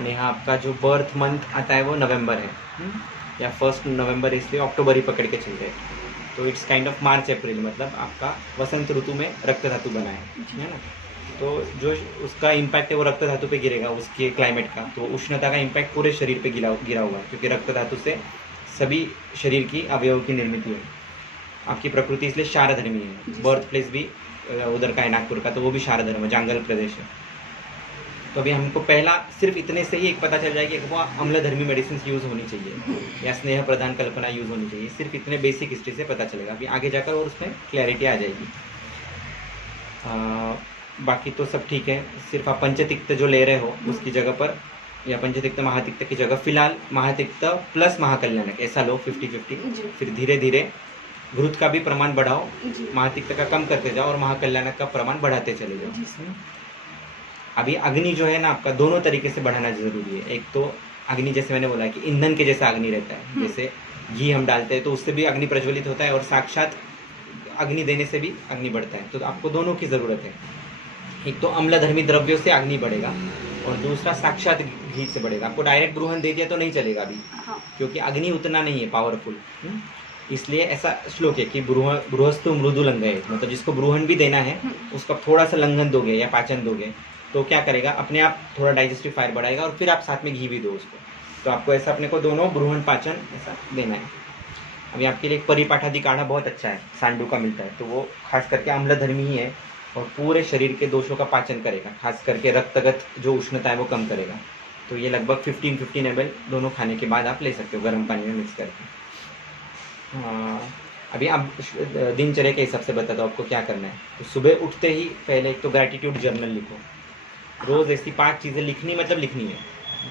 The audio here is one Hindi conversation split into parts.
नेहा आपका जो बर्थ मंथ आता है वो नवंबर है, या 1 नवंबर, इसलिए अक्टूबर ही पकड़ के चल रहे हैं। तो इट्स काइंड ऑफ मार्च अप्रैल, मतलब आपका वसंत ऋतु में रक्त धातु बना है ना। तो जो उसका इम्पैक्ट है वो रक्त धातु पे गिरेगा, उसके क्लाइमेट का। तो उष्णता का इम्पैक्ट पूरे शरीर पे गिरा हुआ है, क्योंकि रक्त धातु से सभी शरीर की अवयव की निर्मित है। आपकी प्रकृति इसलिए शारधर्मी है। बर्थ प्लेस भी उधर का है, नागपुर का, तो वो भी शारधर्म है, जांगल प्रदेश है। तो अभी हमको पहला सिर्फ इतने से ही एक पता चल जाएगा कि वो अम्लधर्मी मेडिसिन यूज़ होनी चाहिए या स्नेह प्रदान कल्पना यूज़ होनी चाहिए। सिर्फ इतने बेसिक हिस्ट्री से पता चलेगा। अभी आगे जाकर और उसमें क्लैरिटी आ जाएगी। बाकी तो सब ठीक है। सिर्फ आप पंचतिक्त जो ले रहे हो उसकी जगह पर, या पंचतिक्त महातिक्त की जगह फिलहाल महातिक्त प्लस महाकल्याणक ऐसा लो 50-50। फिर धीरे धीरे घृत का भी प्रमाण बढ़ाओ, महातिक्त का कम करते जाओ और महाकल्याणक का प्रमाण बढ़ाते चले जाओ। अभी अग्नि जो है ना आपका, दोनों तरीके से बढ़ाना जरूरी है। एक तो अग्नि, जैसे मैंने बोला कि ईंधन के जैसा अग्नि रहता है, जैसे घी हम डालते हैं तो उससे भी अग्नि प्रज्वलित होता है, और साक्षात अग्नि देने से भी अग्नि बढ़ता है। तो आपको दोनों की ज़रूरत है। एक तो अम्लधर्मी द्रव्यों से अग्नि बढ़ेगा, और दूसरा साक्षात घी से बढ़ेगा। आपको डायरेक्ट ब्रूहन दे दिया तो नहीं चलेगा अभी, क्योंकि अग्नि उतना नहीं है पावरफुल। इसलिए ऐसा श्लोक है कि बृहस्तु मृदु लंघये, मतलब जिसको ब्रूहन भी देना है उसका थोड़ा सा लंघन दोगे या पाचन दोगे तो क्या करेगा, अपने आप थोड़ा डाइजेस्टिव फायर बढ़ाएगा, और फिर आप साथ में घी भी दो उसको। तो आपको ऐसा अपने को दोनों ब्रूहन पाचन ऐसा देना है। अभी आपके लिए एक परिपाठादि काढ़ा बहुत अच्छा है, सांडू का मिलता है, तो वो खास करके अम्लधर्मी ही है और पूरे शरीर के दोषों का पाचन करेगा, खास करके रक्तगत जो उष्णता है वो कम करेगा। तो ये लगभग 15-15 ml दोनों खाने के बाद आप ले सकते हो, गर्म पानी में मिक्स करके। अभी आप दिनचर्या के हिसाब से बता दो आपको क्या करना है। तो सुबह उठते ही पहले एक तो ग्रैटिट्यूड जर्नल लिखो। रोज़ ऐसी 5 चीज़ें लिखनी, मतलब लिखनी है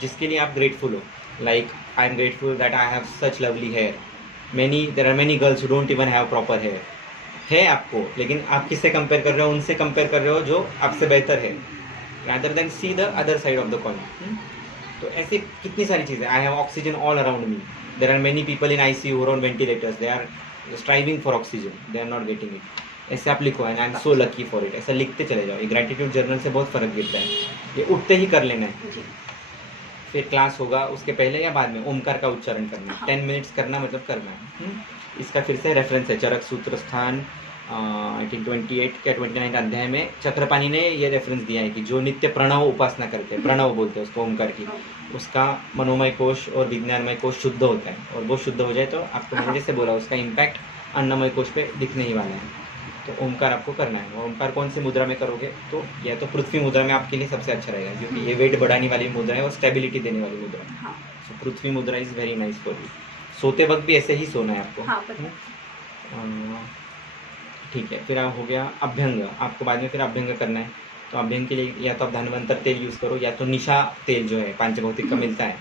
जिसके लिए आप ग्रेटफुल हो। Like I am grateful that I have such lovely hair. There are many girls who don't even have proper hair. है आपको, लेकिन आप किससे कंपेयर कर रहे हो? उनसे कंपेयर कर रहे हो जो आपसे बेहतर है, rather than see the other side of the coin. तो ऐसे कितनी सारी चीज़ें। I have oxygen all around me. There are many people in ICU और on ventilators, they are striving for oxygen, they are not getting it. ऐसे आप लिखो, and I am so lucky for it. ऐसा लिखते चले जाओ। ये ग्रैटिट्यूड जर्नल से बहुत फ़र्क गिरता है। ये उठते ही कर लेना है। फिर क्लास होगा उसके पहले या बाद में ओमकार का उच्चारण करना है। 10 मिनट्स करना, मतलब करना है। इसका फिर से रेफरेंस है चरक सूत्र स्थान आई थिंक 28 या 29 अध्याय में चक्रपाणी ने ये रेफरेंस दिया है कि जो नित्य प्रणव उपासना करते हैं, प्रणव बोलते हैं उसको ओमकार की, उसका मनोमय कोश और विज्ञानमय कोश शुद्ध होता है, और वो शुद्ध हो जाए तो आपको मैंने जैसे बोला उसका इम्पैक्ट अन्नमय कोश पे दिखने ही वाला है। तो ओमकार आपको करना है। ओमकार कौन सी मुद्रा में करोगे? तो या तो पृथ्वी मुद्रा में आपके लिए सबसे अच्छा रहेगा, क्योंकि ये वेट बढ़ाने वाली मुद्रा है और स्टेबिलिटी देने वाली मुद्रा है। तो पृथ्वी मुद्रा is very nice for you. सोते वक्त भी ऐसे ही सोना है आपको। ठीक है। फिर हो गया अभ्यंग। आपको बाद में फिर अभ्यंग करना है। तो अभ्यंग के लिए या तो आप धन्वंतर तेल यूज़ करो, या तो निशा तेल जो है पांचभौतिक का मिलता है,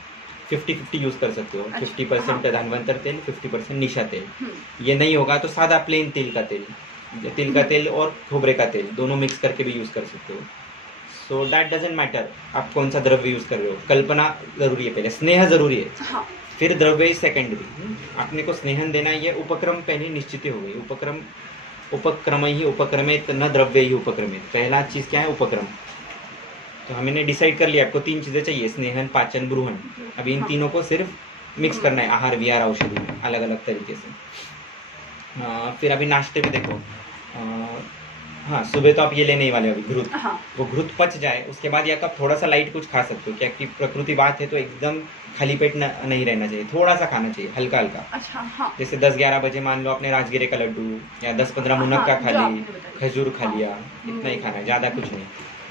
50-50 यूज़ कर सकते हो। 50% धन्वंतर तेल, 50% निशा तेल। ये नहीं होगा तो सादा प्लेन तिल का तेल और खोबरे का तेल दोनों मिक्स करके भी यूज़ कर सकते हो। सो दैट डजेंट मैटर आप कौन सा द्रव्य यूज़ कर रहे हो। कल्पना ज़रूरी है, पहले स्नेह ज़रूरी है, फिर द्रव्य सेकेंडरी। आपने को स्नेहन देना, ये उपक्रम पहले निश्चित ही हो गई। उपक्रम ही उपक्रमित न द्रव्य ही उपक्रमित। पहला चीज़ क्या है? उपक्रम। तो हमने डिसाइड कर लिया आपको 3 चीज़ें चाहिए, स्नेहन, पाचन, ब्रूहन। अभी इन तीनों को सिर्फ मिक्स करना है आहार विहार औषधि में अलग अलग तरीके से। फिर अभी नाश्ते में देखो, हाँ सुबह तो आप ये लेने ही वाले हो अभी घृत। वो घृत पच जाए उसके बाद या आप थोड़ा सा लाइट कुछ खा सकते हो, क्या कि प्रकृति बात है तो एकदम खाली पेट नहीं रहना चाहिए, थोड़ा सा खाना चाहिए, हल्का हल्का। जैसे 10-11 बजे मान लो आपने राजगिरे का लड्डू या 10-15 मुनक्का खा ली, खजूर खा लिया, इतना ही खाना है, ज़्यादा कुछ नहीं।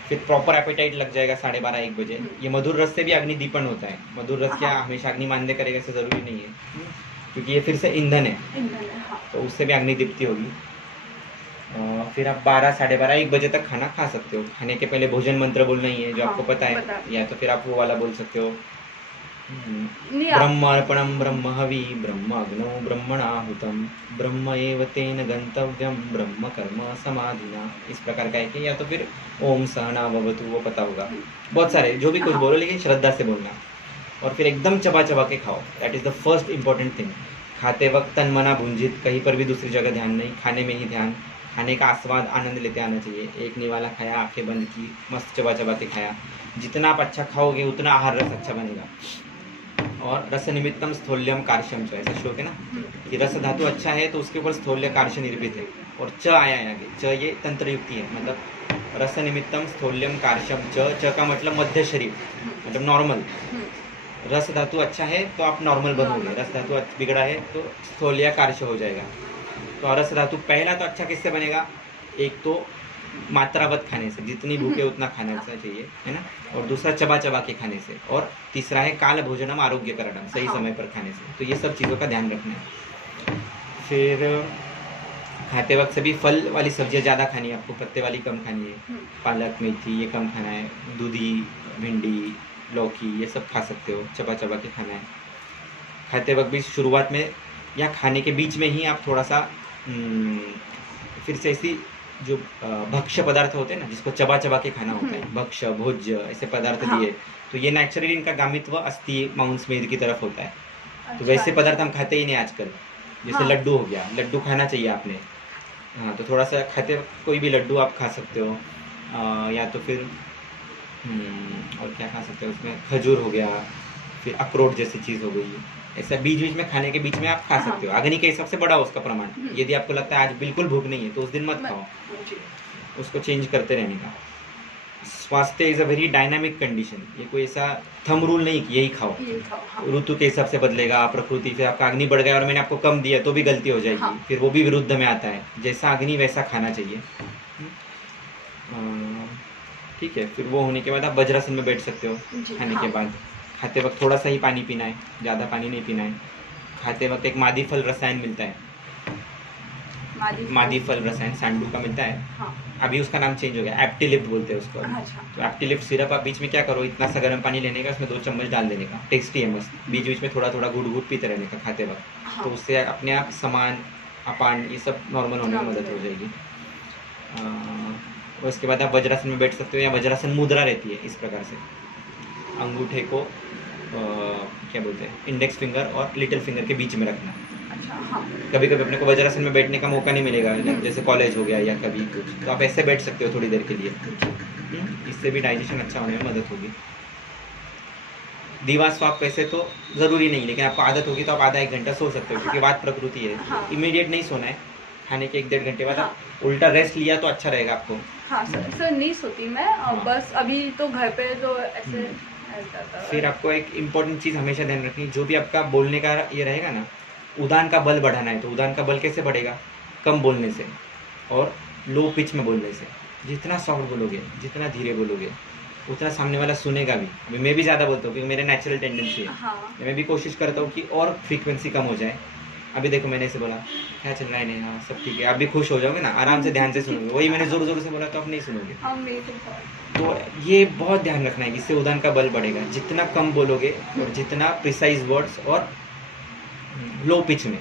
फिर प्रॉपर एपेटाइट लग जाएगा 12:30-1 बजे। ये मधुर रस से भी अग्नि दीपन होता है। मधुर रस क्या हमेशा अग्नि मानने करेगा ऐसे ज़रूरी नहीं है, क्योंकि ये फिर से ईंधन है, तो उससे भी अग्नि दीप्ति होगी। फिर आप 12-12:30-1 बजे तक खाना खा सकते हो। खाने के पहले भोजन मंत्र बोलना ही है जो आपको पता है, या तो फिर आप वो वाला बोल सकते हो, ब्रह्मार्पणम ब्रह्म हवि ब्रह्म अग्नौ ब्रह्मणाहुतम ब्रह्म एव तेन गंतव्यम ब्रह्म कर्म समाधिना। इस प्रकार का है कि या तो फिर ओम सहना भवतु, वो पता होगा। बहुत सारे जो भी कुछ बोलो, लेकिन श्रद्धा से बोलना। और फिर एकदम चबा चबा के खाओ, that is the first important thing. खाते वक्त तन मना भुंजित, कहीं पर भी दूसरी जगह ध्यान नहीं, खाने में ही ध्यान। खाने का आस्वाद आनंद लेते आना चाहिए। एक निवाला खाया, आंखें बंद की, मस्त चबा चबाते खाया। जितना आप अच्छा खाओगे उतना आहार रस अच्छा बनेगा। और रस निमित्तम स्थौल्यम कार्श्यम च, ऐसा श्लोक है ना कि रस धातु अच्छा है तो उसके ऊपर स्थौल्य कार्श्य निरूपित है। और च आया है आगे, च ये तंत्र युक्ति है, मतलब रस निमित्तम स्थौल्यम कार्श्यम च का मतलब मध्य शरीर, मतलब नॉर्मल। रस धातु अच्छा है तो आप नॉर्मल बनोगे, रस धातु बिगड़ा है तो स्थौल्य कार्श्य हो जाएगा। तो रस धातु पहला तो अच्छा किससे बनेगा, एक तो मात्रावत खाने से, जितनी भूखे उतना खाना चाहिए, है ना। और दूसरा चबा चबा के खाने से। और तीसरा है काल भोजनम आरोग्य करणम, सही समय पर खाने से। तो ये सब चीज़ों का ध्यान रखना है। फिर खाते वक्त सभी फल वाली सब्जियां ज़्यादा खानी है आपको, पत्ते वाली कम खानी है। पालक मेथी ये कम खाना है, दूधी भिंडी लौकी ये सब खा सकते हो, चबा चबा के खाना है। खाते वक्त भी शुरुआत में या खाने के बीच में ही आप थोड़ा सा फिर से ऐसी जो भक्ष्य पदार्थ होते हैं ना, जिसको चबा चबा के खाना होता है, भक्ष्य भोज्य ऐसे पदार्थ दिए, तो ये नेचुरली इनका गामित्व अस्थि मांस मेद की तरफ होता है। तो वैसे पदार्थ हम खाते ही नहीं आजकल, जैसे लड्डू हो गया, लड्डू खाना चाहिए आपने। हाँ, तो थोड़ा सा खाते कोई भी लड्डू आप खा सकते हो, या तो फिर और क्या खा सकते हो उसमें, खजूर हो गया, फिर अखरोट जैसी चीज़ हो गई, ऐसा बीच बीच में खाने के बीच में आप खा सकते हो। अग्नि के हिसाब से बड़ा उसका प्रमाण। यदि आपको लगता है आज बिल्कुल भूख नहीं है तो उस दिन मत खाओ, उसको चेंज करते रहने का। स्वास्थ्य is a very dynamic condition, ये कोई ऐसा थंब रूल नहीं कि यही खाओ, ऋतु के हिसाब से बदलेगा, प्रकृति। फिर आपका अग्नि बढ़ गया और मैंने आपको कम दिया तो भी गलती हो जाएगी, फिर वो भी विरुद्ध में आता है। जैसा अग्नि वैसा खाना चाहिए, ठीक है। फिर वो होने के बाद आप वज्रासन में बैठ सकते हो खाने के बाद। खाते वक्त थोड़ा सा ही पानी पीना है, ज़्यादा पानी नहीं पीना है। खाते वक्त एक मादी फल रसायन मिलता है, मादी फल रसायन सांडू का मिलता है। अभी उसका नाम चेंज हो गया, एप्टिलिफ्ट बोलते हैं उसको। तो एप्टिलिफ्ट सिरप आप बीच में क्या करो, इतना सा गर्म पानी लेने का, उसमें 2 चम्मच डाल देने का, टेस्टी है मस्त। बीच बीच में थोड़ा थोड़ा गुड़ गुड़ पीते रहने का खाते वक्त, तो उससे अपने आप समान अपान ये सब नॉर्मल होने में मदद हो जाएगी। उसके बाद आप वज्रासन में बैठ सकते हो, या वज्रासन मुद्रा रहती है इस प्रकार से, अंगूठे को क्या बोलते हैं, इंडेक्स फिंगर और लिटिल फिंगर के बीच में रखना। कभी कभी अपने को वज्रासन में बैठने का मौका नहीं मिलेगा, जैसे कॉलेज हो गया या कभी कुछ, तो आप ऐसे बैठ सकते हो थोड़ी देर के लिए, इससे भी डाइजेशन अच्छा होने में मदद होगी। दीवा स्वाप वैसे तो ज़रूरी नहीं, लेकिन आपको आदत होगी तो आप आधा 1 घंटा सो सकते हो, क्योंकि वात प्रकृति है। इमीडिएट नहीं सोना है, खाने के 1-1.5 घंटे बाद आप उल्टा रेस्ट लिया तो अच्छा रहेगा आपको। हाँ सर नहीं सोती मैं, बस अभी तो घर पे तो ऐसे। फिर आपको एक इम्पोर्टेंट चीज़ हमेशा ध्यान रखनी, जो भी आपका बोलने का ये रहेगा ना, उदान का बल बढ़ाना है। तो उदान का बल कैसे बढ़ेगा, कम बोलने से और लो पिच में बोलने से। जितना सॉफ्ट बोलोगे, जितना धीरे बोलोगे, उतना सामने वाला सुनेगा भी। अभी मैं भी ज़्यादा बोलता हूँ क्योंकि मेरे नेचुरल टेंडेंसी है। मैं भी कोशिश करता हूँ कि और फ्रीक्वेंसी कम हो जाए। अभी देखो मैंने ऐसे बोला, क्या चल रहा है, नहीं हाँ सब ठीक है, आप भी खुश हो जाओगे ना, आराम से ध्यान से सुनोगे। वही मैंने ज़ोर ज़ोर से बोला तो आप नहीं सुनोगे। तो ये बहुत ध्यान रखना है, इससे उदान का बल बढ़ेगा। जितना कम बोलोगे और जितना प्रिसाइज वर्ड्स और लो पिच में,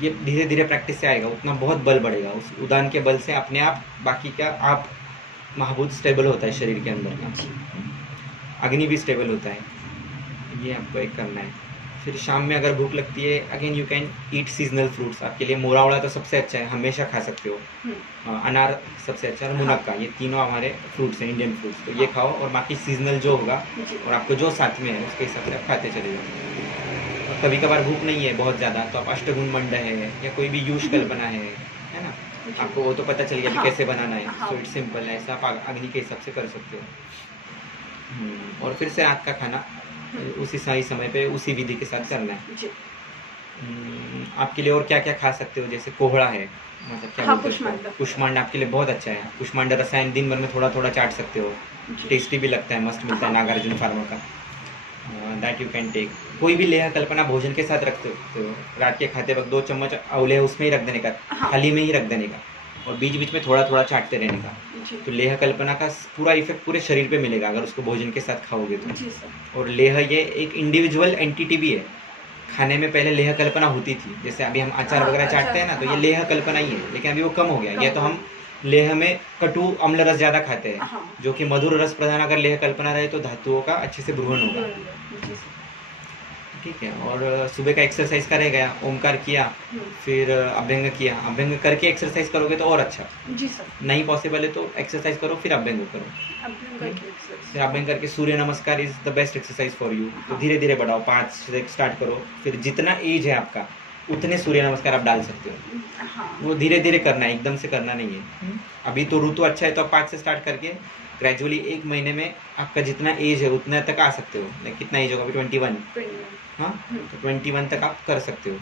ये धीरे धीरे प्रैक्टिस से आएगा, उतना बहुत बल बढ़ेगा। उस उदान के बल से अपने आप बाकी का आप महाभूत स्टेबल होता है शरीर के अंदर का, अग्नि भी स्टेबल होता है। ये आपको एक करना है। फिर शाम में अगर भूख लगती है, again you can eat seasonal fruits. आपके लिए मोरावड़ा तो सबसे अच्छा है, हमेशा खा सकते हो। अनार सबसे अच्छा है, मुनक्का, ये तीनों हमारे फ्रूट्स हैं, इंडियन फ्रूट्स। तो ये खाओ, और बाकी सीजनल जो होगा और आपको जो साथ में है उसके हिसाब से आप खाते चले जाओ। कभी कभार भूख नहीं है बहुत ज़्यादा, तो आप अष्टगुण मंड है या कोई भी यूश कल्पना है ना, आपको वो तो पता चल गया कि कैसे बनाना है। सो इट्स सिंपल है, ऐसा आप अग्नि के हिसाब से कर सकते हो। और फिर से रात का खाना उसी सही समय पे उसी विधि के साथ करना है। आपके लिए और क्या क्या खा सकते हो, जैसे कोहड़ा है, मतलब क्या बोलते हैं, कुष्मांड आपके लिए बहुत अच्छा है। कुष्मांड रसायन दिन भर में थोड़ा थोड़ा चाट सकते हो, टेस्टी भी लगता है, मस्त मिलता है नागार्जुन फार्मा का, दैट यू कैन टेक। कोई भी लेह कल्पना भोजन के साथ रखते हो, रात के खाते वक्त 2 चम्मच अवलेह उसमें ही रख देने का, थाली में ही रख देने का, और बीच बीच में थोड़ा थोड़ा चाटते रहने का। तो लेह कल्पना का पूरा इफेक्ट पूरे शरीर पे मिलेगा अगर उसको भोजन के साथ खाओगे तो। और लेह ये एक इंडिविजुअल एंटिटी भी है। खाने में पहले लेह कल्पना होती थी, जैसे अभी हम अचार वगैरह चाटते हैं ना, तो ये लेह कल्पना ही है, लेकिन अभी वो कम हो गया। ये तो हम लेह में कटु अम्ल रस ज़्यादा खाते हैं, जो कि मधुर रस प्रधान अगर लेह कल्पना रहे तो धातुओं का अच्छे से ब्रूहन होगा। ठीक है। और सुबह का एक्सरसाइज का रह गया, ओमकार किया, फिर अभ्यंग किया। अभ्यंग करके एक्सरसाइज करोगे तो और अच्छा। जी सर। नहीं पॉसिबल है तो एक्सरसाइज करो फिर अभ्यंग करो। अभ्यंग करके exercise। फिर अभ्यंग करके सूर्य नमस्कार is the best exercise for you. तो हाँ। धीरे धीरे बढ़ाओ, 5 से स्टार्ट करो, फिर जितना एज है आपका उतने सूर्य नमस्कार आप डाल सकते हो। हाँ। वो धीरे धीरे करना है, एकदम से करना नहीं है। अभी तो ऋतु अच्छा है तो आप 5 से स्टार्ट करके ग्रेजुअली 1 महीने में आपका जितना एज है उतना तक आ सकते हो। लाइक कितना एज होगा अभी? 21। 21। हाँ, तो 21 तक आप कर सकते हो,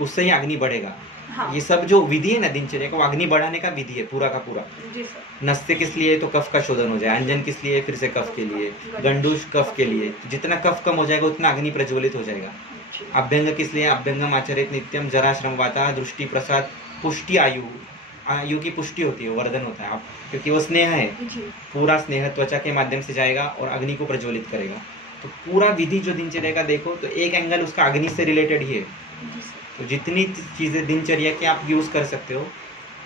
उससे ही अग्नि बढ़ेगा। हाँ। ये सब जो विधि है ना दिनचर्या को अग्नि बढ़ाने का विधि है पूरा का पूरा। जी सर। नस्ते किस लिए? तो कफ का शोधन हो जाए। अंजन किस लिए? फिर से कफ के लिए। गंडूश कफ के लिए। जितना कफ कम हो जाएगा उतना अग्नि प्रज्वलित हो जाएगा। जी। अभ्यंग किस लिए? अभ्यंगम आचरित नित्यम जरा श्रम वाता दृष्टि प्रसाद पुष्टि आयु। आयु की पुष्टि होती है, वर्धन होता है आप, क्योंकि वो स्नेह है। जी। पूरा स्नेह त्वचा के माध्यम से जाएगा और अग्नि को प्रज्वलित करेगा। तो पूरा विधि जो दिनचर्या का देखो तो एक एंगल उसका अग्नि से रिलेटेड ही है। जी सर। तो जितनी चीज़ें दिनचर्या की आप यूज़ कर सकते हो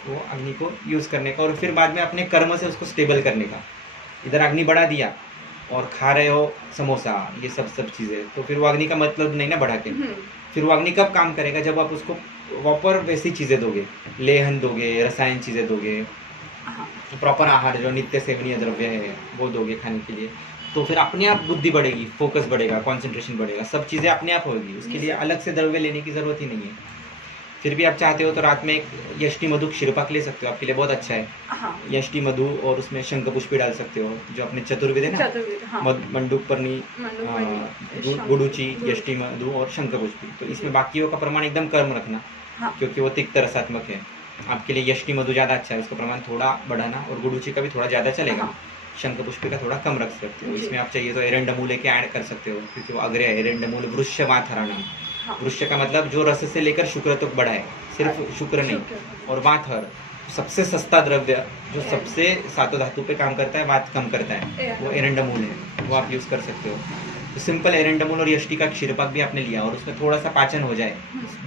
वो अग्नि को यूज़ करने का, और फिर बाद में अपने कर्म से उसको स्टेबल करने का। इधर अग्नि बढ़ा दिया और खा रहे हो समोसा, ये सब चीज़ें, तो फिर वो अग्नि का मतलब नहीं ना बढ़ा के। फिर वो अग्नि कब काम करेगा? जब आप उसको प्रॉपर वैसी चीज़ें दोगे, लेहन दोगे, रसायन चीज़ें दोगे, हाँ। प्रॉपर आहार जो नित्य सेवनीय द्रव्य है वो दोगे खाने के लिए, तो फिर अपने आप बुद्धि बढ़ेगी, फोकस बढ़ेगा, कंसंट्रेशन बढ़ेगा, सब चीज़ें अपने आप होगी। उसके लिए अलग से द्रव्य लेने की ज़रूरत ही नहीं है। फिर भी आप चाहते हो तो रात में एक यष्टि मधु क्षीरपाक ले सकते हो, आपके लिए बहुत अच्छा है। हाँ। यष्टि मधु और उसमें शंख पुष्पी डाल सकते हो, जो अपने चतुर्वेद है ना, चतुर्वेद। हाँ। मंडूक पर्णी, मंडूक, गुडुचि, यष्टि मधु और शंख पुष्पी। तो इसमें बाकियों का प्रमाण एकदम कम रखना, हाँ। क्योंकि वो तिक्त रसात्मक है। आपके लिए यष्टि मधु ज़्यादा अच्छा है, उसका प्रमाण थोड़ा बढ़ाना, और गुडुचि का भी थोड़ा ज़्यादा चलेगा। हाँ। शंख पुष्पी का थोड़ा कम रख सकते हो। जी। इसमें आप चाहिए तो एरंडमूल के ऐड कर सकते हो, क्योंकि वो अग्रय है। एरंडमूल वृक्ष माथराणाम। हाँ। वृक्ष का मतलब जो रस से लेकर शुक्र तक बढ़ा है, सिर्फ शुक्र नहीं। और वाथर सबसे सस्ता द्रव्य जो सबसे सातों धातु पे काम करता है, वात कम करता है, वो एरंडमूल है, वो आप यूज़ कर सकते हो। तो सिंपल एरंडमूल और यष्टि का क्षीरपाक भी आपने लिया और उसमें थोड़ा सा पाचन हो जाए,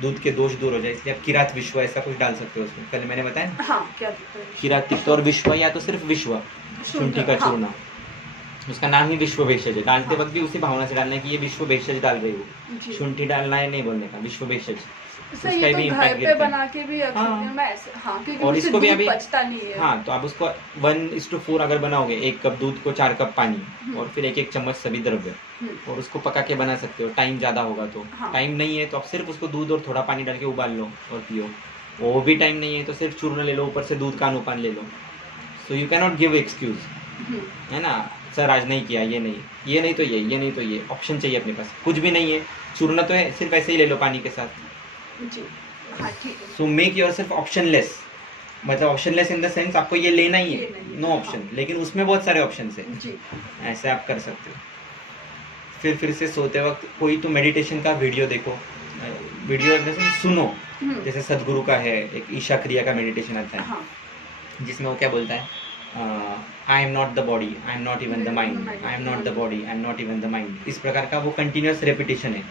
दूध के दोष दूर हो जाए, इसलिए आप किरात विश्व ऐसा कुछ डाल सकते हो उसमें। कल मैंने बताया ना, हाँ, क्या दिक्कत है? किरात तिक्त और विश्व, या तो सिर्फ विश्व, शुंठी का हाँ। चूर्णा, उसका नाम ही विश्व भेषज है। डालते वक्त भी उसी भावना से डालना है कि ये विश्व भेषज डाल रही हो। जी। शुंठी डालना है नहीं बोलने का, विश्व भेषज। सर, उसका ये भी तो impact घर पे गिरता है। बना के भी हाँ। मैं ऐसे, हाँ, क्योंकि और मुझसे इसको भी दूध अभी बचता नहीं है। हाँ, तो आप उसको 1:4 अगर बनाओगे, 1 कप दूध को 4 कप पानी और फिर 1-1 चम्मच सभी द्रव्य, और उसको पका के बना सकते हो। टाइम ज़्यादा होगा तो, हाँ। टाइम नहीं है तो आप सिर्फ उसको दूध और थोड़ा पानी डाल के उबाल लो और पियो। वो भी टाइम नहीं है तो सिर्फ चूर्ण ले लो, ऊपर से दूध का अनुपान ले लो। So you can not give excuse, है ना, सर आज नहीं किया, ये नहीं तो ये नहीं तो ये। ऑप्शन चाहिए अपने पास, कुछ भी नहीं है, चूर्ण तो है, सिर्फ ऐसे ही ले लो पानी के साथ। जी। हाँ, ठीक है। सो मेक योर सेल्फ ऑप्शनलेस, मतलब ऑप्शनलेस इन द सेंस आपको ये लेना ही है, ये नहीं, नो ऑप्शन, लेकिन उसमें बहुत सारे ऑप्शन है। जी। ऐसे आप कर सकते हो। फिर से सोते वक्त कोई तो मेडिटेशन का वीडियो देखो, वीडियो जैसे सुनो, जैसे सदगुरु का है एक ईशा क्रिया का मेडिटेशन आता है, हाँ। जिसमें वो क्या बोलता है, I am not the body, I am not even the mind, I am not the body, I am not even the mind. इस प्रकार का वो कंटिन्यूस रेपिटेशन है।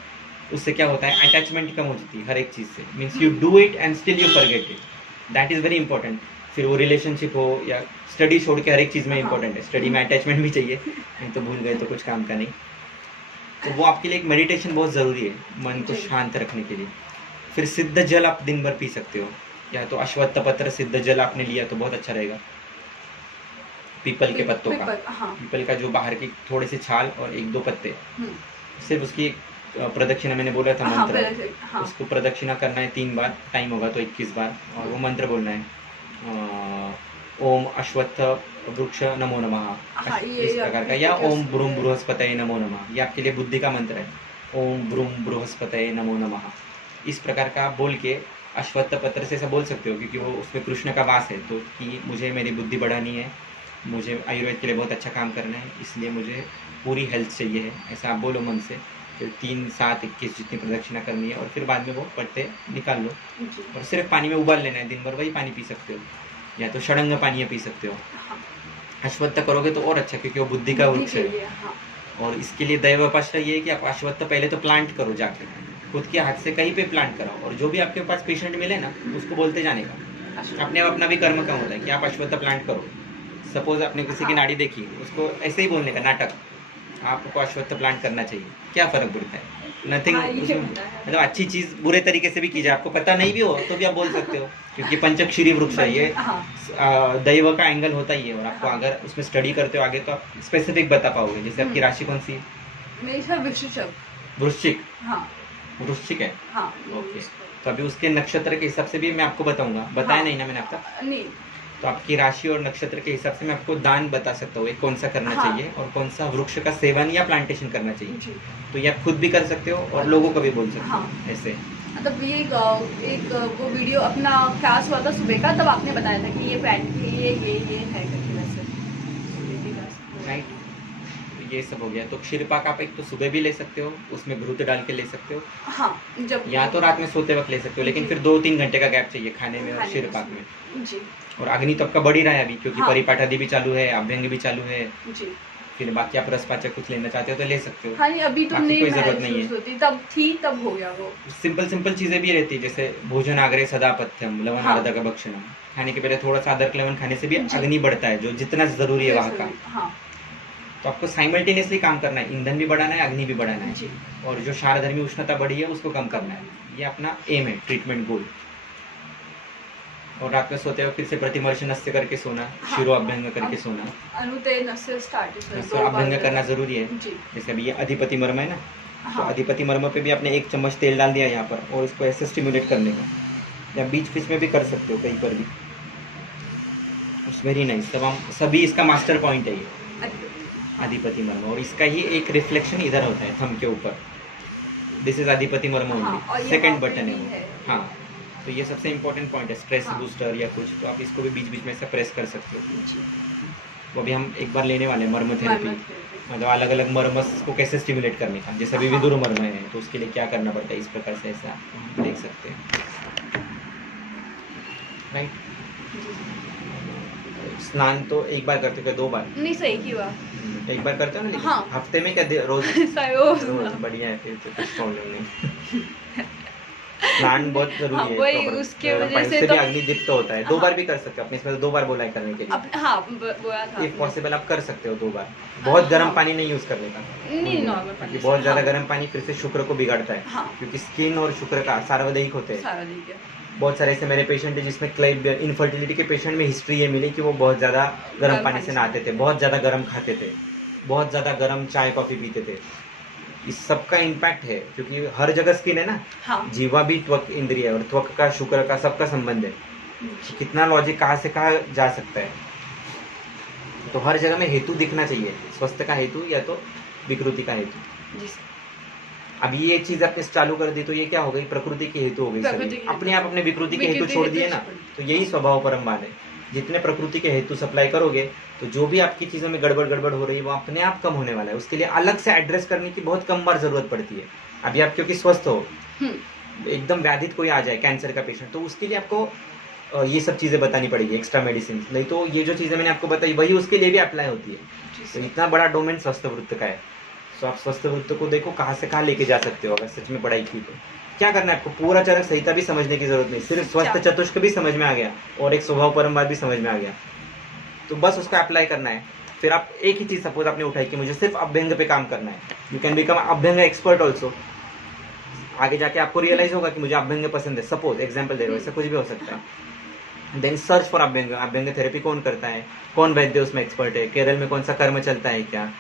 उससे क्या होता है, अटैचमेंट कम हो जाती है हर एक चीज़ से। Means you do it and still you forget it, that is very important. फिर वो रिलेशनशिप हो या स्टडी छोड़ के हर एक चीज़ में इंपॉर्टेंट है। स्टडी में अटैचमेंट भी चाहिए, नहीं तो भूल गए तो कुछ काम का नहीं। तो वो आपके लिए एक मेडिटेशन बहुत ज़रूरी है, मन को शांत रखने के लिए। फिर सिद्ध जल आप दिन भर पी सकते हो, या तो अश्वत्थ पत्र सिद्ध जल आपने लिया तो बहुत अच्छा रहेगा। पीपल के पत्तों का, पीपल का जो बाहर की थोड़ी सी छाल और 1-2 पत्ते, सिर्फ उसकी प्रदक्षिणा, मैंने बोला था मंत्र, उसको प्रदक्षिणा करना है 3 बार, टाइम होगा तो 21 बार, और वो मंत्र बोलना है, ओम अश्वत्थ वृक्ष नमो नमः, इस प्रकार का, या ओम ब्रूम बृहस्पतये नमो नमः, ये आपके लिए बुद्धि का मंत्र है। ओम ब्रूम बृहस्पतये नमो नमः, इस प्रकार का आप बोल के अश्वत्थ पत्र से ऐसा बोल सकते हो, क्योंकि वो उसमें कृष्ण का वास है। तो कि मुझे मेरी बुद्धि बढ़ानी है, मुझे आयुर्वेद के लिए बहुत अच्छा काम करना है, इसलिए मुझे पूरी हेल्थ चाहिए है, ऐसा आप बोलो मन से। फिर 3, 7, 21 जितनी प्रदक्षिणा करनी है, और फिर बाद में वो पत्ते निकाल लो और सिर्फ पानी में उबाल लेना है। दिन भर वही पानी पी सकते हो, या तो षडंग पानी पी सकते हो। अश्वत्थ करोगे तो और अच्छा, क्योंकि वो बुद्धि का वृक्ष है। और इसके लिए दैव उपाश्रय ये है कि आप अश्वत्थ पहले तो प्लांट करो, जाके खुद के हाथ से कहीं पे प्लांट कराओ, और जो भी आपके पास पेशेंट मिले ना उसको बोलते जाने का। अपने आप अपना भी कर्म कम होता है कि आप अश्वत्थ प्लांट करो। सपोज आपने किसी की नाड़ी देखी, उसको ऐसे ही बोलने का, नाटक, आपको अश्वत्थ प्लांट करना चाहिए, क्या फर्क पड़ता है? नथिंग। हाँ, ये पता है। मतलब अच्छी चीज बुरे तरीके से भी की जाए, आपको पता नहीं भी हो तो भी आप बोल सकते हो, क्योंकि पंचक्षरी वृक्ष है ये। हाँ दैव का एंगल होता ही है, और आपको हाँ। अगर उसमें स्टडी करते हो आगे तो आप स्पेसिफिक बता पाओगे। जैसे आपकी राशि कौन सी है? मेरी सब वृश्चिक। वृश्चिक। हाँ वृश्चिक है, हाँ। ओके। तो अभी उसके नक्षत्र के हिसाब से भी मैं आपको बताऊंगा, बताया हाँ। नहीं ना मैंने आपका? नहीं। तो आपकी राशि और नक्षत्र के हिसाब से मैं आपको दान बता सकता हूँ, एक कौन सा करना हाँ। चाहिए और कौन सा वृक्ष का सेवन या प्लांटेशन करना चाहिए। जी। तो ये आप खुद भी कर सकते हो और लोगों को भी बोल सकते हो। हाँ। ऐसे मतलब ये एक वो वीडियो अपना क्लास हुआ था सुबह का, तब आपने बताया था कि ये पैंट ये है करके वैसे। राइट, ये सब हो गया। तो क्षीरपाक आप एक तो सुबह भी ले सकते हो, उसमें घृत डाल के ले सकते हो, हाँ जब या तो रात में सोते वक्त ले सकते हो, लेकिन जी। फिर 2-3 घंटे का गैप चाहिए खाने में और खाने क्षीरपाक में। में। जी और अग्नि तो आपका बढ़ ही रहा है अभी, क्योंकि हाँ। परिपाठादि भी चालू है, अभ्यंग भी चालू है। जी। फिर बाकी आप रसपाचक कुछ लेना चाहते हो तो ले सकते हो। हाँ नहीं, अभी तो बाकी नहीं कोई जरूरत नहीं महसूस है। होती, तब थी तब हो गया वो। सिंपल चीजें भी रहती है, जैसे भोजन आग्रह सदा पथ्यम लवन हाँ। आरदा का भक्षणम। खाने के पहले थोड़ा सा अदरक लवन खाने से भी जी। अग्नि बढ़ता है, जो जितना जरूरी है वहाँ का। हाँ तो आपको साइमल्टेनियसली काम करना है, ईंधन भी बढ़ाना है, अग्नि भी बढ़ाना है, जी। और जो क्षारधर्मी उष्णता बढ़ी है उसको कम करना है। ये अपना एम है, ट्रीटमेंट गोल। और रात में सोते वक्त फिर से प्रतिमर्श नस्य करके सोना, हाँ। शिरो अभ्यंग करके सोना। अनुते नस्य स्टार्ट नस्य अभ्यंग करना जरूरी है। जी। जैसे अभी ये अधिपति मर्म है ना, तो हाँ अधिपति मर्म पे भी आपने 1 चम्मच तेल डाल दिया यहाँ पर, और इसको ऐसे स्टिमुलेट करने का, या बीच बीच में भी कर सकते हो कहीं पर भी। Very nice. सभी इसका मास्टर पॉइंट है ये अधिपति मर्म, और इसका ही एक रिफ्लेक्शन इधर होता है थंब के ऊपर। दिस इज अधिपति मर्म हाँ, ओनली, और ये सेकंड वहाँ पे बटन है भी वो। है। हाँ, तो ये सबसे इम्पोर्टेंट पॉइंट है, स्ट्रेस हाँ। बूस्टर या कुछ, तो आप इसको भी बीच बीच में से प्रेस कर सकते हो। जी। वो भी हम एक बार लेने वाले हैं, मर्म थेरेपी। मतलब अलग अलग मर्मस को कैसे स्टिमुलेट करने का, जैसे अभी हाँ। विदुर मर्म है तो उसके लिए क्या करना पड़ता है, इस प्रकार से ऐसा देख सकते हैं। राइट। स्नान तो एक बार करते हो क्या 2 बार? नहीं सही की बात। एक बार करते हो ना, लेकिन हाँ। हफ्ते में क्या रोज? सही रोज बढ़िया है, फिर तो कुछ प्रॉब्लम नहीं। स्नान बहुत जरूरी हाँ, है। वही proper, उसके वजह पानी से भी तो अग्निदीप्त होता है। 2 हाँ। बार भी कर सकते हो, अपने इसमें 2 बार बोला है करने के लिए। हाँ बोला था इफ पॉसिबल आप कर सकते हो 2 बार। बहुत गर्म हाँ। पानी नहीं यूज करने का। नहीं नॉर्मल क्योंकि पानी से, बहुत ज्यादा हाँ। गर्म पानी फिर से शुक्र को बिगाड़ता है। हाँ। क्योंकि स्किन और शुक्र का सार्वदैहिक होते हैं। सारा ठीक है। बहुत सारे ऐसे मेरे पेशेंट है जिसमें क्लाइब इनफर्टिलिटी के पेशेंट में हिस्ट्री ये मिली कि वो बहुत ज़्यादा गर्म पानी से नहाते थे, बहुत ज़्यादा गर्म खाते थे, बहुत ज़्यादा गर्म चाय कॉफ़ी पीते थे। इस सब का इम्पैक्ट है, क्योंकि हर जगह स्किन है ना। हाँ। जीवा भी त्वक इंद्रिय है, और त्वक का शुक्र का सबका संबंध है। तो कितना लॉजिक कहाँ से कहाँ जा सकता है। तो हर जगह में हेतु दिखना चाहिए, स्वस्थ का हेतु या तो विकृति का हेतु। जी। अब ये चीज आपने चालू कर दी तो ये क्या हो गई, प्रकृति की हेतु हो गई। प्रकृति सभी की अपने आप अपने विकृति के हेतु विकृति छोड़ हेतु दिए ना, छोड़। तो यही स्वभाव परम्बान है। जितने प्रकृति के हेतु सप्लाई करोगे तो जो भी आपकी चीजों में गड़बड़ हो रही है वो अपने आप कम होने वाला है। उसके लिए अलग से एड्रेस करने की बहुत कम बार जरूरत पड़ती है। अभी आप क्योंकि स्वस्थ हो, एकदम व्याधित कोई आ जाए कैंसर का पेशेंट, तो उसके लिए आपको ये सब चीजें बतानी पड़ेगी, एक्स्ट्रा मेडिसिन। नहीं तो ये जो चीजें मैंने आपको बताई वही उसके लिए भी अप्लाई होती है। तो इतना बड़ा डोमेन स्वस्थ वृत्त का है। तो आप स्वस्थ वृत्त को देखो कहाँ से कहाँ लेके जा सकते हो। अगर सच में पढ़ाई की तो क्या करना है आपको, पूरा चरक संहिता भी समझने की जरूरत नहीं, सिर्फ स्वस्थ चतुष्क भी समझ में आ गया और एक स्वभाव परम्बार भी समझ में आ गया, तो बस उसका अप्लाई करना है। फिर आप एक ही चीज सपोज आपने उठाई कि मुझे सिर्फ अभ्यंग पे काम करना है, you can become abhyanga expert also. आगे जाके आपको रियलाइज होगा कि मुझे अभ्यंग पसंद है, सपोज एग्जाम्पल दे रहा हूँ, ऐसा कुछ भी हो सकता है। Then search for abhyanga. Abhyanga therapy कौन करता है, कौन वैद्य उसमें एक्सपर्ट है, केरल में कौन सा कर्म चलता है क्या,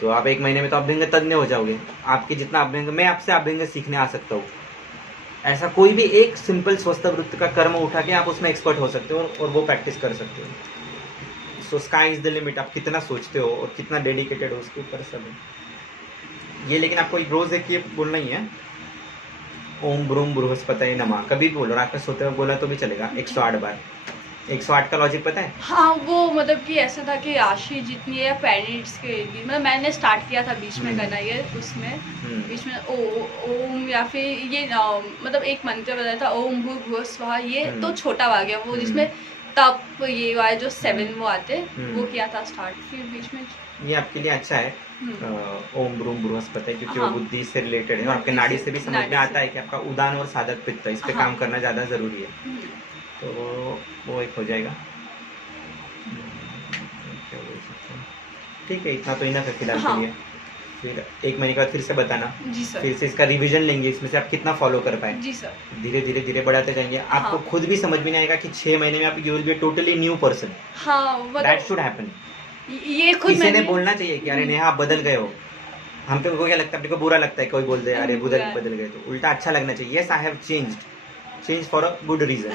तो आप 1 महीने में तो अभ्यंग तज्ञ हो जाओगे। आपके जितना अभ्यंग, मैं आपसे अभ्यंग सीखने आ सकता हूँ। ऐसा कोई भी एक सिंपल स्वस्थ वृत्त का कर्म उठा के आप उसमें एक्सपर्ट हो सकते हो और वो प्रैक्टिस कर सकते हो। सो स्काई इज द लिमिट। आप कितना सोचते हो और कितना डेडिकेटेड हो उसके ऊपर सब है ये। लेकिन आपको एक रोज एक ये बोलना ही है, ओम ब्रूम बृहस्पतये नमः। कभी भी बोलो, रात में सोते हुए बोला तो भी चलेगा 108 बार। 108 का लॉजिक पता है? हाँ वो मतलब कि ऐसा था कि राशि जितनी है प्लैनेट्स के, मतलब मैंने स्टार्ट किया था बीच में करना ये, उसमें बीच में ओम या फिर ये मतलब एक मंत्र बताया था, ओम भूर्भुवः स्वः। ये तो छोटा आ गया, वो जिसमें तप ये वाले जो 7 वो आते वो किया था स्टार्ट। फिर बीच में ये आपके लिए अच्छा है ओम ब्रूम बृहस्पतये, क्योंकि वो बुद्धि से रिलेटेड है और आपके नाड़ी से भी समझ में आता है कि आपका उदान और साधक पित्त, इस पे काम करना ज़्यादा ज़रूरी है। तो वो एक हो जाएगा। क्या बोल सकते हैं, ठीक है, इतना तो इनफ है फिलहाल के लिए। फिर 1 महीने के बाद फिर से बताना, जी सर। फिर से इसका रिवीजन लेंगे, इसमें से आप कितना फॉलो कर पाए। जी सर। धीरे धीरे धीरे बढ़ाते जाएंगे, आपको हाँ। खुद भी समझ में नहीं आएगा कि 6 महीने में आप you will be totally new person. हाँ दैट शुड हैपन। ये खुद किसी ने मैंने बोलना चाहिए कि अरे नेहा आप बदल गए हो। हम पे को क्या लगता है, अपने को बुरा लगता है कोई बोल दे अरे बुरा है। बदल गए, तो उल्टा अच्छा लगना चाहिए, yes I have change for a good reason.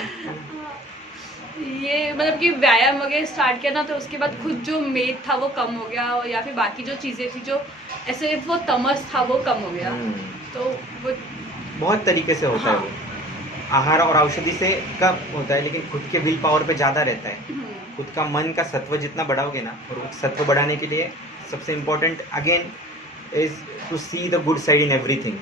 ये मतलब कि व्यायाम वगैरह स्टार्ट किया ना, तो उसके बाद खुद जो मेद था वो कम हो गया, और या फिर बाकी जो चीज़ें थी जो ऐसे वो तमस था वो कम हो गया। तो वो बहुत तरीके से होता है हाँ। वो, आहार और औषधि से कम होता है, लेकिन खुद के विल पावर पे ज़्यादा रहता है। खुद का मन का सत्व जितना बढ़ाओगे ना, और उस सत्व बढ़ाने के लिए सबसे important again is to see the good side in everything.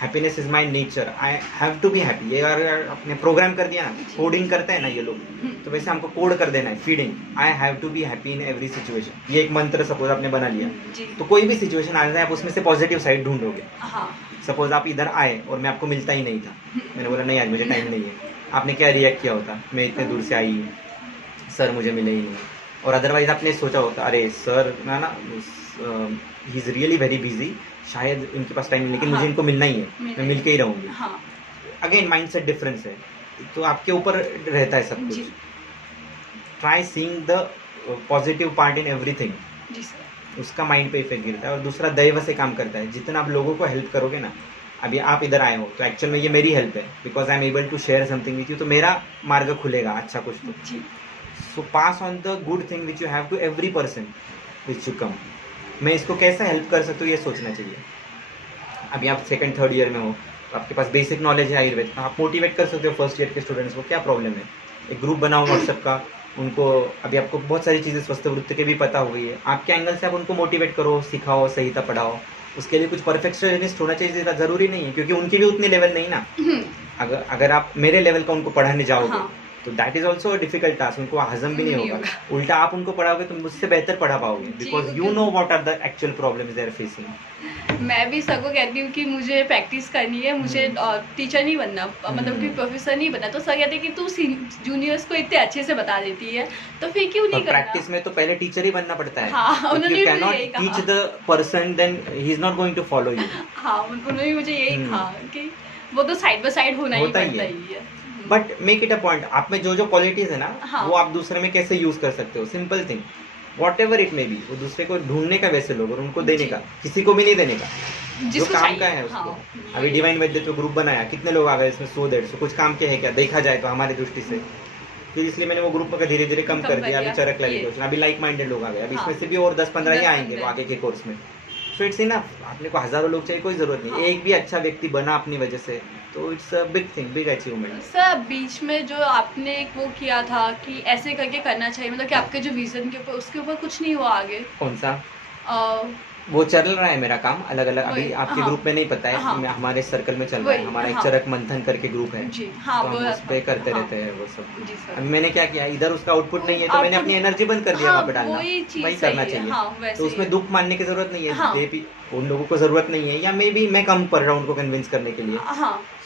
Happiness is my nature, I have to be happy. ये अगर आपने प्रोग्राम कर दिया ना, कोडिंग करते हैं ना ये लोग, तो वैसे हमको कोड कर देना है, feeding I have to be happy in every situation. ये एक मंत्र सपोज आपने बना लिया, जी। तो कोई भी सिचुएशन आ जाए आप उसमें से पॉजिटिव साइड ढूंढोगे। हाँ। सपोज आप इधर आए और मैं आपको मिलता ही नहीं था, मैंने बोला नहीं आज मुझे टाइम नहीं है, आपने क्या रिएक्ट किया होता, मैं इतने दूर से आई, सर मुझे मिले ही नहीं। और अदरवाइज आपने सोचा होता अरे सर ना he is really very busy, शायद इनके पास टाइम नहीं, लेकिन मुझे हाँ। इनको मिलना ही है, मैं मिल के ही रहूँगी। हाँ। अगेन माइंडसेट डिफरेंस है, तो आपके ऊपर रहता है सब जी। कुछ। Try seeing the positive part in everything, जी सर। उसका माइंड पे इफेक्ट गिरता है। और दूसरा दैव से काम करता है, जितना आप लोगों को हेल्प करोगे ना, अभी आप इधर आए हो तो एक्चुअल में ये मेरी हेल्प है, because I am able to share something with you, तो मेरा मार्ग खुलेगा अच्छा कुछ तो। जी। So pass on the good thing which you have to every person which you come. मैं इसको कैसे हेल्प कर सकता हूँ ये सोचना चाहिए। अभी आप 2nd 3rd ईयर में हो, तो आपके पास बेसिक नॉलेज है आयुर्वेद का, आप मोटिवेट कर सकते हो 1st ईयर के स्टूडेंट्स को, क्या प्रॉब्लम है। एक ग्रुप बनाओ व्हाट्सएप का, उनको अभी आपको बहुत सारी चीज़ें स्वस्थ वृत्ति के भी पता हो गई है, आपके एंगल से आप उनको मोटिवेट करो, सिखाओ, संहिता पढ़ाओ। उसके लिए कुछ परफेक्शनिस्ट होना चाहिए ज़रूरी नहीं है, क्योंकि उनकी भी उतनी लेवल नहीं ना। अगर आप मेरे लेवल का उनको पढ़ाने जाओगे, हाँ। तो that is also difficult task, उनको हजम भी नहीं होगा। उल्टा आप उनको पढ़ाओगे तो मुझसे बेहतर पढ़ा पाओगे, because you know what are the actual problems they are facing. मैं भी सबको कहती हूँ कि मुझे प्रैक्टिस करनी है, मुझे टीचर नहीं बनना, मतलब कि प्रोफेसर नहीं बनना। तो सर कहते हैं कि तू जूनियर्स को इतने अच्छे से बता देती है, तो फिर क्यों नहीं करना। प्रैक्टिस में तो पहले टीचर ही बनना पड़ता है। हाँ, उन्होंने can not teach the person, then he is not going to follow you. हाँ, उन्होंने मुझे यही कहा कि वो तो साइड बाय साइड होना ही पड़ता ही है। But make it a point, आप में जो जो क्वालिटीज है ना, हाँ। वो आप दूसरे में कैसे यूज कर सकते हो। Simple thing, what ever it may be, वो दूसरे को ढूंढने का वैसे लोग, और उनको देने का, किसी को भी नहीं देने का, जो काम का है उसको। हाँ। अभी डिवाइन वैद्यत्व ग्रुप बनाया, कितने लोग आ गए इसमें, 100-150, कुछ काम के है क्या देखा जाए तो हमारी दृष्टि से। फिर इसलिए मैंने वो ग्रुप का धीरे धीरे कम कर दिया। अभी चरक लाइक, अभी लाइक माइंडेड लोग आ गए, अभी इसमें से भी और 10-15 ही आएंगे वो आगे के कोर्स में। सो इट्स इनफ, आपने को हजारों लोग चाहिए कोई जरूरत नहीं। एक भी अच्छा व्यक्ति बना अपनी वजह से, तो it's a big thing, big achievement. Sir बीच में जो आपने एक वो किया था कि ऐसे करके करना चाहिए, मतलब कि आपके जो विजन के ऊपर, उसके ऊपर कुछ नहीं हुआ आगे। कौन सा? वो चल रहा है मेरा काम अलग अलग। अभी आपके ग्रुप में नहीं पता है, हमारे सर्कल में चल रहा है। हमारा एक चरक मंथन करके ग्रुप है, जी। तो हम उस पे करते रहते हैं वो सब। अभी मैंने क्या किया, इधर उसका आउटपुट नहीं है तो मैंने अपनी एनर्जी बंद कर दिया वहाँ पे डालना। वही करना चाहिए। तो उसमें दुख मानने की जरूरत नहीं है, उन लोगों को जरूरत नहीं है, या मे बी मैं कम पढ़ रहा हूँ उनको कन्विंस करने के लिए।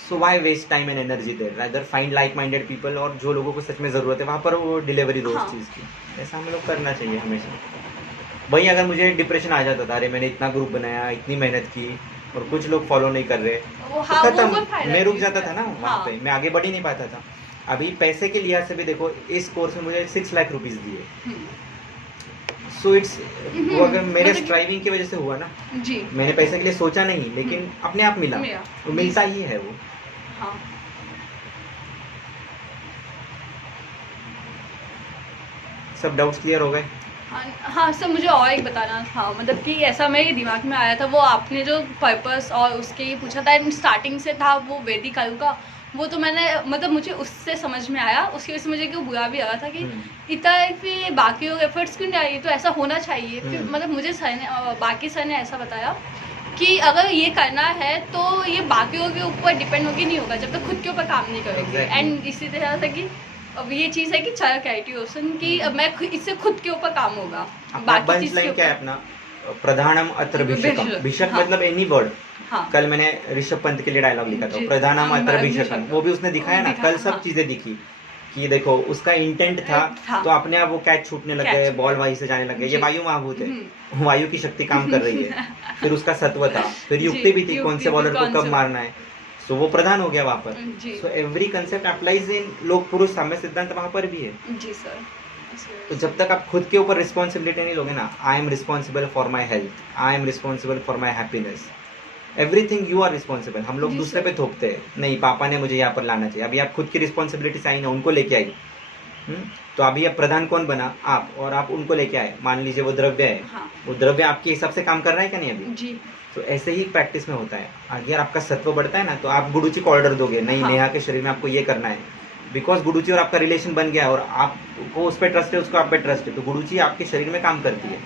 So why waste time and energy there, rather find like minded people, और जो लोगों को सच में जरूरत है वहाँ पर वो डिलीवरी दो उस चीज़ की। ऐसा हम लोग करना चाहिए हमेशा। वही अगर मुझे डिप्रेशन आ जाता था, अरे मैंने इतना ग्रुप बनाया, इतनी मेहनत की, और कुछ लोग फॉलो नहीं कर रहे, तो खत्म, मैं रुक जाता था ना वहाँ पे, मैं आगे बढ़ ही नहीं पाता था। अभी पैसे के लिहाज से भी देखो, इस कोर्स में मुझे 6 लाख रुपीस दिए। सो इट्स, वो अगर मेरे स्ट्राइविंग की वजह से हुआ ना जी। मैंने पैसे के लिए सोचा नहीं, लेकिन अपने आप मिला, वो मिलता ही है वो। हाँ। सब डाउट्स क्लियर हो गए? हाँ सर, मुझे और एक बताना था, मतलब कि ऐसा मेरे दिमाग में आया था, वो आपने जो पर्पस और उसके ये पूछा था, स्टार्टिंग से था वो वैदिक आयु का, वो तो मैंने, मतलब मुझे उससे समझ में आया, उसकी वजह से मुझे क्यों बुरा भी लगा था कि इतना फिर बाकी लोग एफर्ट्स क्यों नहीं आ रही, तो ऐसा होना चाहिए। फिर मतलब मुझे सर ने, बाकी सर ने ऐसा बताया कि अगर ये करना है तो ये बाकियों के ऊपर डिपेंड होगी नहीं होगा जब तक खुद के ऊपर काम नहीं करेंगे। एंड इसी तरह से कि अब ये चीज़ है कि चरक एटियोसन की मैं इससे खुद के ऊपर काम होगा। बाकी चीज क्या है अपना, प्रधानम अत्र भिषकम, भिषक मतलब एनी वर्ड। कल मैंने ऋषभ पंत के लिए डायलॉग लिखा था, प्रधानम अत्र भिषकम, वो भी उसने दिखाया ना, कल सब चीजें दिखी। कि देखो उसका इंटेंट था था। तो अपने आप वो कैच छूटने लग गए, कैच बॉल वहीं से जाने लग गए। ये जी। वायु महाभूत है, हम्म, वायु की शक्ति काम कर रही है। फिर उसका सत्व था, फिर जी, युक्ति भी थी, कौन युक्ति से भी, बॉलर को कौन कब से- मारना है। सो वो प्रधान हो गया वहां पर। जी so every concept applies in Lok Purush Samya Siddhant वहां पर भी है। जी सर। तो जब तक आप खुद के ऊपर रिस्पॉन्सिबिलिटी नहीं लोगे ना, I am responsible for my health, I am responsible for my happiness, everything you are responsible. हम लोग जी दूसरे सर। पे थोपते हैं, नहीं पापा ने मुझे यहाँ पर लाना चाहिए। अभी आप खुद की रिस्पॉन्सिबिलिटी से आई ना, उनको लेके आई। तो अभी अब प्रधान कौन बना? आप, और आप उनको लेके आए। मान लीजिए वो द्रव्य है, हाँ वो द्रव्य आपके हिसाब से काम कर रहा है क्या नहीं अभी? जी तो ऐसे ही प्रैक्टिस में होता है। अगर आपका सत्व बढ़ता है ना, तो आप गुरुजी को ऑर्डर दोगे, नहीं हाँ। नेहा के शरीर में आपको ये करना है, बिकॉज गुरुजी और आपका रिलेशन बन गया है और आपको उस पर ट्रस्ट है, उसको आप पे ट्रस्ट है, तो गुरुजी आपके शरीर में काम करती है।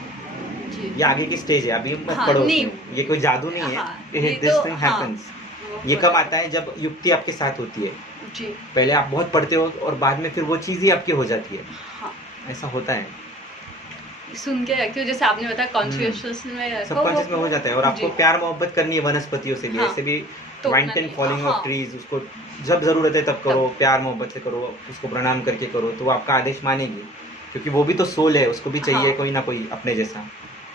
जी ये आगे की स्टेज है, अभी मत हाँ, पढ़ो नहीं। उसमें। ये कोई जादू नहीं है, हाँ, ये दिस तो- थिंग हाँ, हैपेंस। वो ये कब पता- आता है? जब युक्ति आपके साथ होती है। जी पहले आप बहुत पढ़ते हो और बाद में फिर वो चीज ही आपकी हो जाती है। हाँ, ऐसा होता है, सुन के रखती हूँ, जैसे आपने बताया कॉन्शियस में रखो, सबकॉन्शियस में हो जाता है। और आपको जी, प्यार मोहब्बत करनी है वनस्पतियों से भी, हाँ, ऐसे भी तो वाइंटन नहीं, फॉलिंग ऑफ हाँ। ट्रीज, उसको जब जरूरत है तब करो, प्यार मोहब्बत से करो, उसको प्रणाम करके करो, तो वो आपका आदेश मानेगी। क्योंकि वो भी तो सोल है, उसको भी चाहिए हाँ। कोई ना कोई अपने जैसा।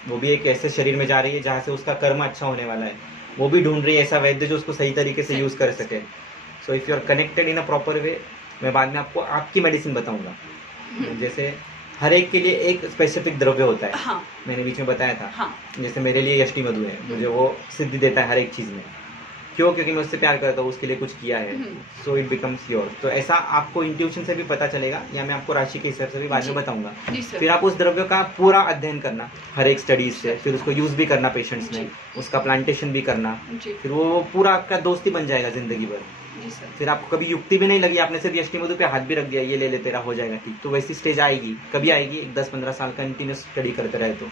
वो भी एक ऐसे शरीर में जा रही है जहाँ से उसका कर्म अच्छा होने वाला है। वो भी ढूंढ रही है ऐसा वैद्य जो उसको सही तरीके से यूज कर सके। So if you are connected in a proper way, मैं बाद में आपको आपकी मेडिसिन बताऊंगा। जैसे हर एक के लिए एक स्पेसिफिक द्रव्य होता है, हाँ मैंने बीच में बताया था। हाँ जैसे मेरे लिए यष्टि मधु है, मुझे वो सिद्धि देता है हर एक चीज़ में। क्यों? क्योंकि मैं उससे प्यार करता हूँ, उसके लिए कुछ किया है, सो इट बिकम्स योर। तो ऐसा आपको इंट्यूशन से भी पता चलेगा, या मैं आपको राशि के हिसाब से भी बाद में जी। बताऊंगा। जी सर। फिर आप उस द्रव्य का पूरा अध्ययन करना हर एक स्टडीज से, फिर उसको यूज भी करना पेशेंट्स में, जी। उसका प्लांटेशन भी करना। जी फिर वो पूरा आपका दोस्ती बन जाएगा जिंदगी भर। जी सर। फिर आपको कभी युक्ति भी नहीं लगी, आपने सिर्फ यष्टि मधु पे हाथ भी रख दिया, ये ले ले तेरा हो जाएगा ठीक, तो वैसी स्टेज आएगी। कभी आएगी? 10-15 साल कंटिन्यूस स्टडी करते रहे तो।